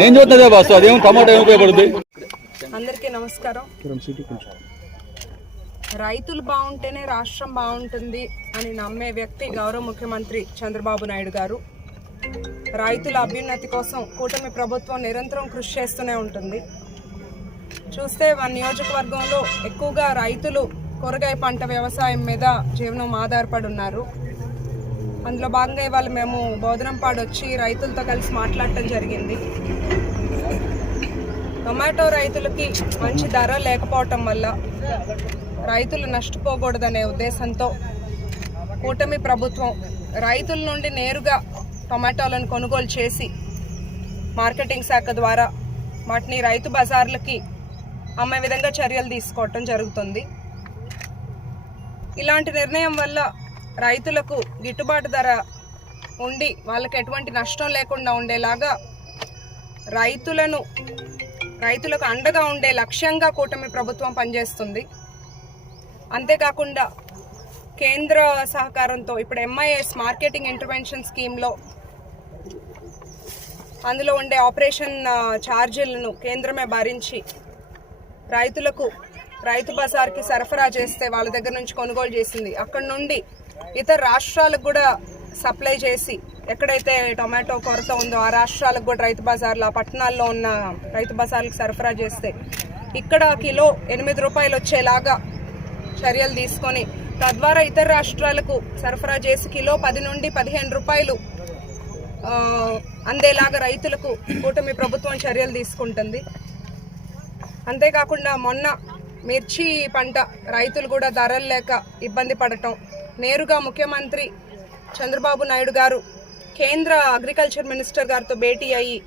నేను చూస్తున్నా బాస్ అదేం టమాటా ఏమి ఉపయోగపడుతుంది అందరికీ నమస్కారం. రైతులు బాగుంటేనే రాష్ట్రం బాగుంటుంది అని నమ్మే వ్యక్తి గౌరవ ముఖ్యమంత్రి చంద్రబాబు నాయుడు గారు. రైతుల అభ్యున్నతి కోసం కూటమి ప్రభుత్వం నిరంతరం కృషి చేస్తూనే ఉంటుంది. చూస్తే మన నియోజకవర్గంలో ఎక్కువగా రైతులు కూరగాయ పంట వ్యవసాయం మీద జీవనం ఆధారపడి ఉన్నారు. అందులో భాగంగా ఇవాళ మేము బోధనంపాడు వచ్చి రైతులతో కలిసి మాట్లాడటం జరిగింది. టొమాటో రైతులకి మంచి ధర లేకపోవటం వల్ల రైతులు నష్టపోకూడదనే ఉద్దేశంతో కూటమి ప్రభుత్వం రైతుల నుండి నేరుగా టొమాటోలను కొనుగోలు చేసి మార్కెటింగ్ శాఖ ద్వారా వాటిని రైతు బజార్లకి అమ్మే విధంగా చర్యలు తీసుకోవటం జరుగుతుంది. ఇలాంటి నిర్ణయం వల్ల రైతులకు గిట్టుబాటు ధర ఉండి వాళ్ళకి ఎటువంటి నష్టం లేకుండా ఉండేలాగా రైతులను రైతులకు అండగా ఉండే లక్ష్యంగా కూటమి ప్రభుత్వం పనిచేస్తుంది. అంతేకాకుండా కేంద్ర సహకారంతో ఇప్పుడు ఎంఐఎస్ మార్కెటింగ్ ఇంటర్వెన్షన్ స్కీమ్లో అందులో ఉండే ఆపరేషన్ ఛార్జీలను కేంద్రమే భరించి రైతులకు రైతు బజార్కి సరఫరా చేస్తే వాళ్ళ దగ్గర నుంచి కొనుగోలు చేసింది. అక్కడ నుండి ఇతర రాష్ట్రాలకు కూడా సప్లై చేసి ఎక్కడైతే టొమాటో కొరత ఉందో ఆ రాష్ట్రాలకు కూడా రైతు బజార్లు ఆ పట్టణాల్లో ఉన్న రైతు బజార్లకు సరఫరా చేస్తే ఇక్కడ కిలో ఎనిమిది రూపాయలు వచ్చేలాగా చర్యలు తీసుకొని తద్వారా ఇతర రాష్ట్రాలకు సరఫరా చేసి కిలో పది నుండి పదిహేను రూపాయలు అందేలాగా రైతులకు కూటమి ప్రభుత్వం చర్యలు తీసుకుంటుంది. అంతేకాకుండా మొన్న మిర్చి పంట రైతులు కూడా ధరలు లేక ఇబ్బంది పడటం నేరుగా ముఖ్యమంత్రి చంద్రబాబు నాయుడు గారు కేంద్ర అగ్రికల్చర్ మినిస్టర్ గారితో భేటీ అయ్యి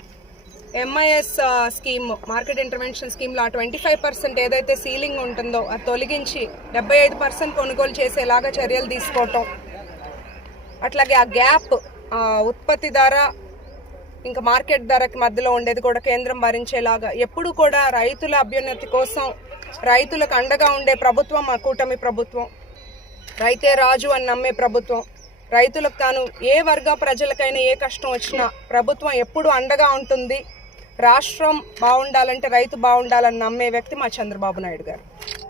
ఎంఐఎస్ స్కీమ్ మార్కెట్ ఇంటర్వెన్షన్ స్కీమ్లో ఆ ట్వంటీ ఫైవ్ పర్సెంట్ ఏదైతే సీలింగ్ ఉంటుందో అది తొలగించి డెబ్బై ఐదు పర్సెంట్ కొనుగోలు చేసేలాగా చర్యలు తీసుకోవటం. అట్లాగే ఆ గ్యాప్ ఉత్పత్తి ధర ఇంకా మార్కెట్ ధరకి మధ్యలో ఉండేది కూడా కేంద్రం భరించేలాగా. ఎప్పుడు కూడా రైతుల అభ్యున్నతి కోసం రైతులకు అండగా ఉండే ప్రభుత్వం మా కూటమి ప్రభుత్వం. రైతే రాజు అని నమ్మే ప్రభుత్వం. రైతులకు తాను ఏ వర్గ ప్రజలకైనా ఏ కష్టం వచ్చినా ప్రభుత్వం ఎప్పుడు అండగా ఉంటుంది. రాష్ట్రం బాగుండాలంటే రైతు బాగుండాలని నమ్మే వ్యక్తి మా చంద్రబాబు నాయుడు గారు.